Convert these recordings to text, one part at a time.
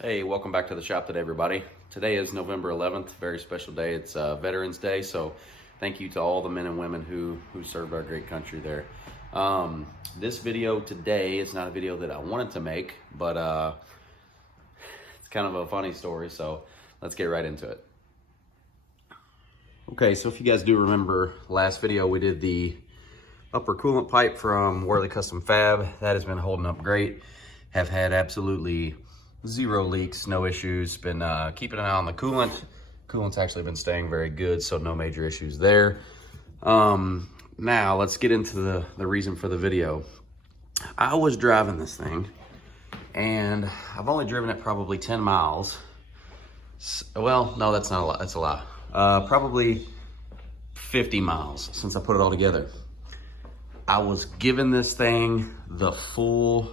Hey, welcome back to the shop today, everybody. Today is November 11th, very special day. It's Veterans Day, so thank you to all the men and women who served our great country there. This video today is not a video that I wanted to make, but it's kind of a funny story, so let's get right into it. Okay, so if you guys do remember last video, we did the upper coolant pipe from Worley Custom Fab. That has been holding up great. Have had absolutely zero leaks, no issues. Been keeping an eye on the coolant. Coolant's actually been staying very good, so no major issues there. Now let's get into the reason for the video. I was driving this thing and I've only driven it probably 10 miles. Well, no, that's not a lot. That's a lie. Probably 50 miles since I put it all together. I was giving this thing the full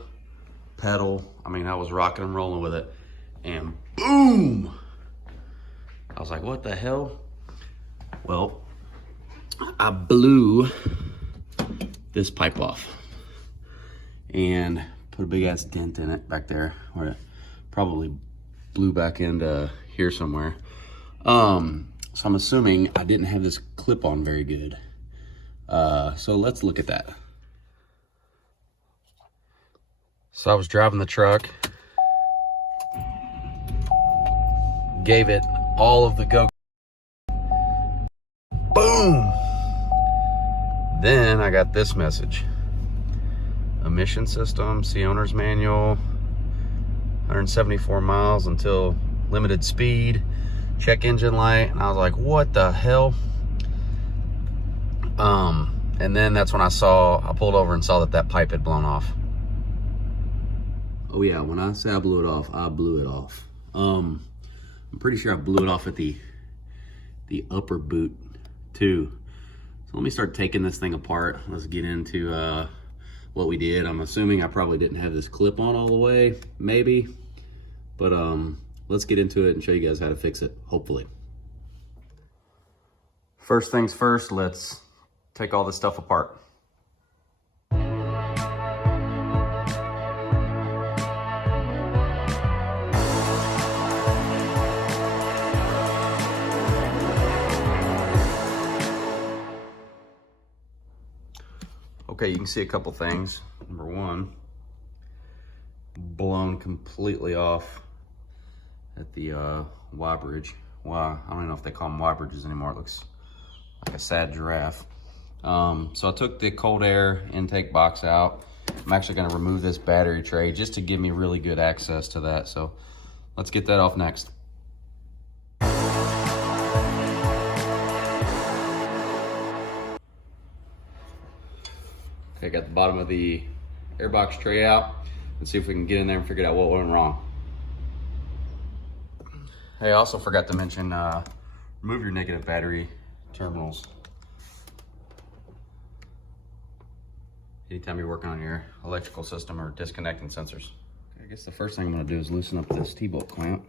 pedal. I mean, I was rocking and rolling with it, and boom! I was like, what the hell? Well, I blew this pipe off and put a big ass dent in it back there, where it probably blew back into here somewhere. So I'm assuming I didn't have this clip on very good. So let's look at that. So I was driving the truck, gave it all of the go. Boom! Then I got this message. Emission system, see owner's manual, 174 miles until limited speed, check engine light. And I was like, what the hell? And then that's when I pulled over and saw that pipe had blown off. Oh yeah, when I say I blew it off, I blew it off. I'm pretty sure I blew it off at the upper boot too. So let me start taking this thing apart. Let's get into what we did. I'm assuming I probably didn't have this clip on all the way, maybe. But let's get into it and show you guys how to fix it, hopefully. First things first, let's take all this stuff apart. Okay, you can see a couple things. Number one, blown completely off at the Y bridge. I don't even know if they call them Y bridges anymore. It looks like a sad giraffe. So I took the cold air intake box out. I'm actually gonna remove this battery tray just to give me really good access to that. So let's get that off next. Okay, got the bottom of the airbox tray out. Let's see if we can get in there and figure out what went wrong. Hey, I also forgot to mention, remove your negative battery terminals anytime you're working on your electrical system or disconnecting sensors. Okay, I guess the first thing I'm gonna do is loosen up this T-bolt clamp.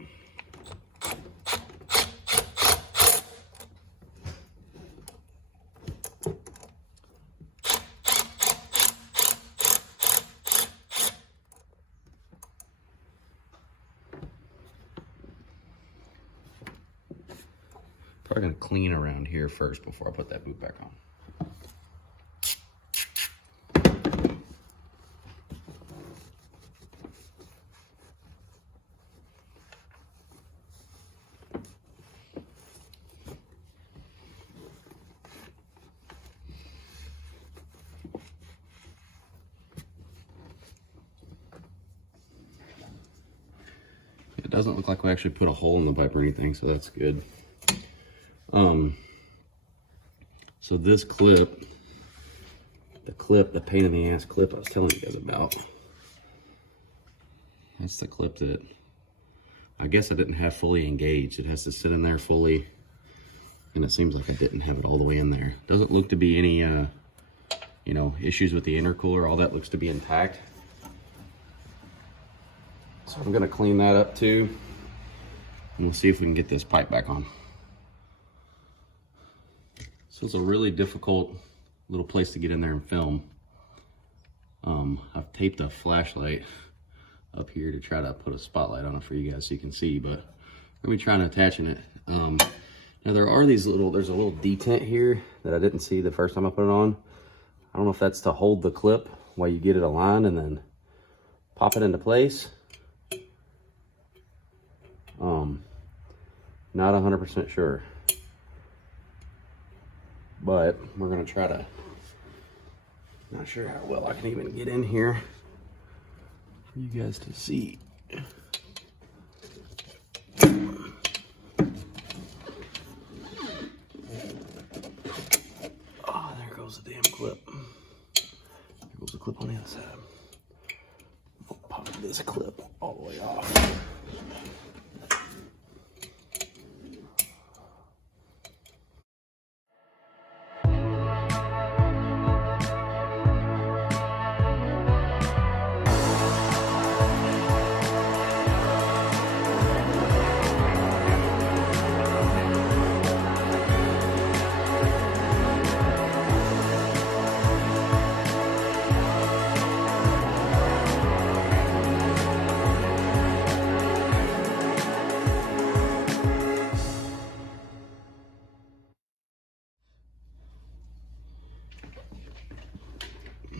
Probably gonna clean around here first before I put that boot back on. It doesn't look like we actually put a hole in the pipe or anything, so that's good. So this clip, the pain in the ass clip I was telling you guys about, that's the clip that I guess I didn't have fully engaged. It has to sit in there fully, and it seems like I didn't have it all the way in there. Doesn't look to be any, issues with the intercooler. All that looks to be intact. So I'm gonna clean that up too, and we'll see if we can get this pipe back on. So it's a really difficult little place to get in there and film. I've taped a flashlight up here to try to put a spotlight on it for you guys so you can see, but I'm gonna be trying to attaching it. Now there's a little detent here that I didn't see the first time I put it on. I don't know if that's to hold the clip while you get it aligned and then pop it into place. Not 100% sure, but we're gonna try to. Not sure how well I can even get in here for you guys to see. Oh, there goes the damn clip. There goes the clip on the other side. I'll pop this clip all the way off.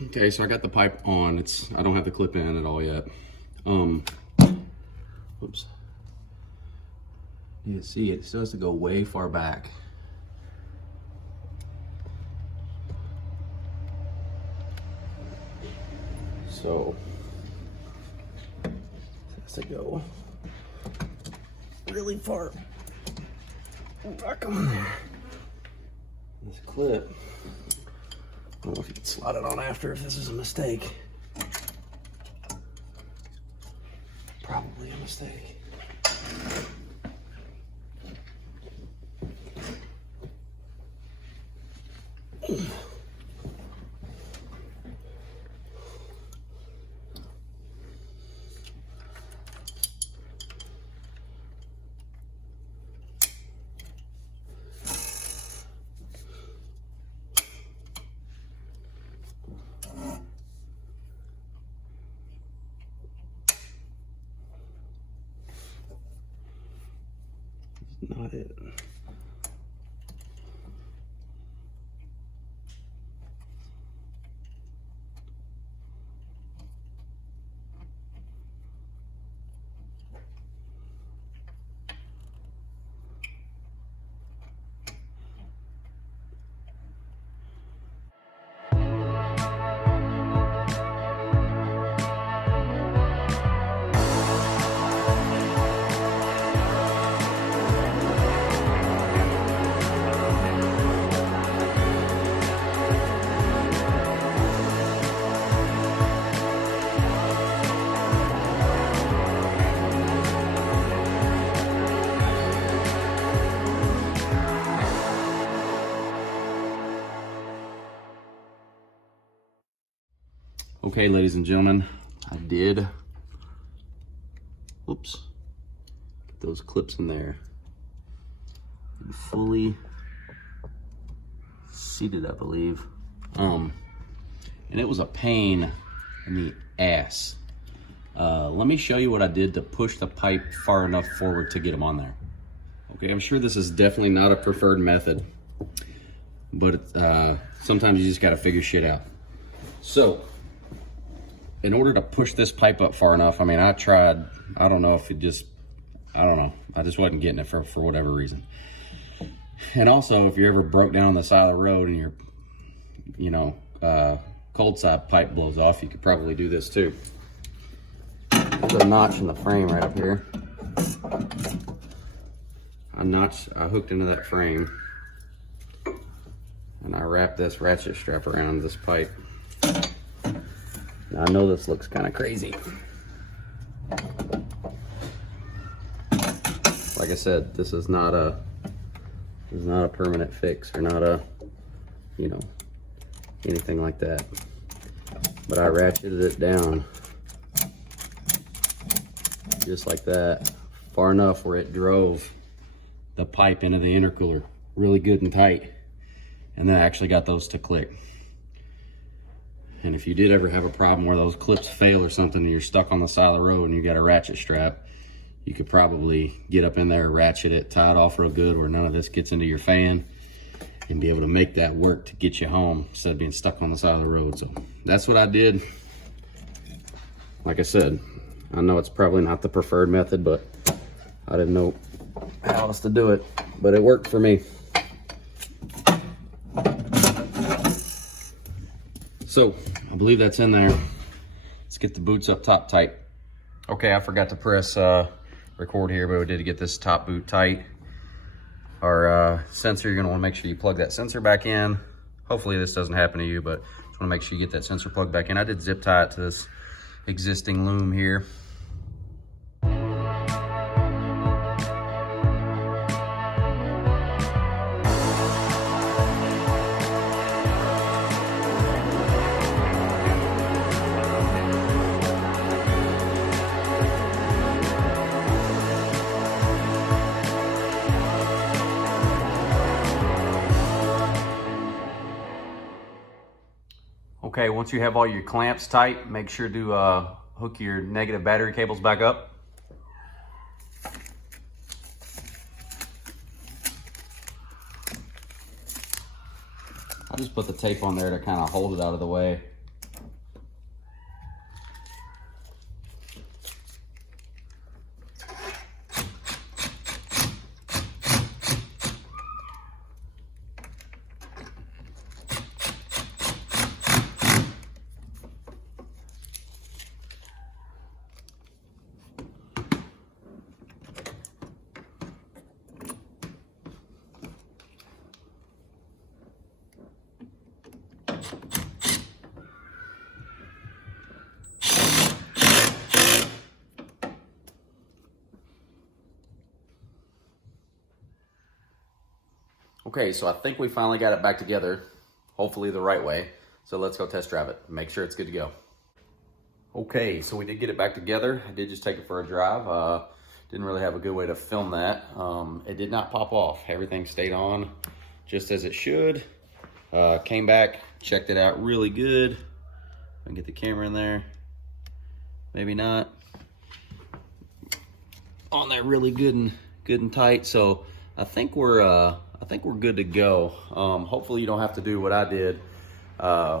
Okay, so I got the pipe on. I don't have the clip in at all yet. Whoops. You can see it still has to go way far back. So it has to go really far back on there. This clip. I don't know if you can slide it on after if this is a mistake. Probably a mistake. Not it. Okay, ladies and gentlemen, I did, whoops, get those clips in there. Fully seated, I believe. And it was a pain in the ass. Let me show you what I did to push the pipe far enough forward to get them on there. Okay, I'm sure this is definitely not a preferred method, but sometimes you just gotta figure shit out. So, in order to push this pipe up far enough, I mean, I tried, I don't know if it just, I don't know. I just wasn't getting it for whatever reason. And also, if you ever broke down on the side of the road and your, you know, cold side pipe blows off, you could probably do this too. There's a notch in the frame right up here. I hooked into that frame and I wrapped this ratchet strap around this pipe. Now, I know this looks kind of crazy. Like I said, this is not a permanent fix or not a, you know, anything like that. But I ratcheted it down just like that, far enough where it drove the pipe into the intercooler really good and tight. And then I actually got those to click. And if you did ever have a problem where those clips fail or something and you're stuck on the side of the road and you got a ratchet strap, you could probably get up in there, ratchet it, tie it off real good where none of this gets into your fan, and be able to make that work to get you home instead of being stuck on the side of the road. So that's what I did. Like I said, I know it's probably not the preferred method, but I didn't know how else to do it, but it worked for me. So I believe that's in there. Let's get the boots up top tight. Okay, I forgot to press record here, but we did get this top boot tight. Our sensor, you're gonna wanna make sure you plug that sensor back in. Hopefully this doesn't happen to you, but just wanna make sure you get that sensor plugged back in. I did zip tie it to this existing loom here. Okay, once you have all your clamps tight, make sure to hook your negative battery cables back up. I just put the tape on there to kind of hold it out of the way. Okay, so I think we finally got it back together, hopefully the right way. So let's go test drive it, make sure it's good to go. Okay, so we did get it back together. I did just take it for a drive. Didn't really have a good way to film that. It did not pop off. Everything stayed on just as it should. Came back, checked it out really good. I can get the camera in there. Maybe not. On there really good and tight. So I think we're good to go. Hopefully you don't have to do what I did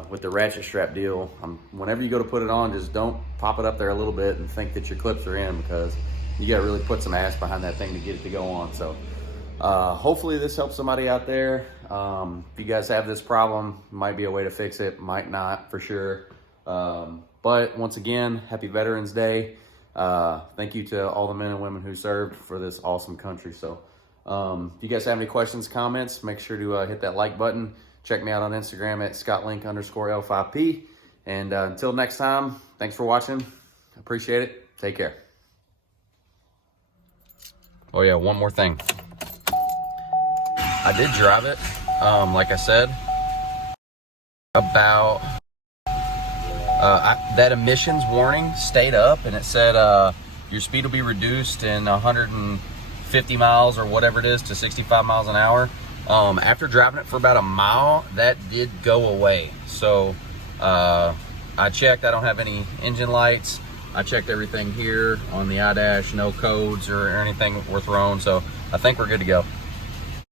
with the ratchet strap deal. Whenever you go to put it on, just don't pop it up there a little bit and think that your clips are in, because you gotta really put some ass behind that thing to get it to go on. So hopefully this helps somebody out there. If you guys have this problem, might be a way to fix it, might not, for sure. But once again, happy Veterans Day. Thank you to all the men and women who served for this awesome country. So if you guys have any questions, comments, make sure to hit that like button. Check me out on Instagram at scottlink_L5P. And until next time, thanks for watching. Appreciate it. Take care. Oh yeah, one more thing. I did drive it, like I said, about, that emissions warning stayed up, and it said your speed will be reduced in 150 miles or whatever it is to 65 miles an hour. After driving it for about a mile, that did go away. So I checked, I don't have any engine lights. I checked everything here on the iDash, no codes or anything were thrown. So I think we're good to go.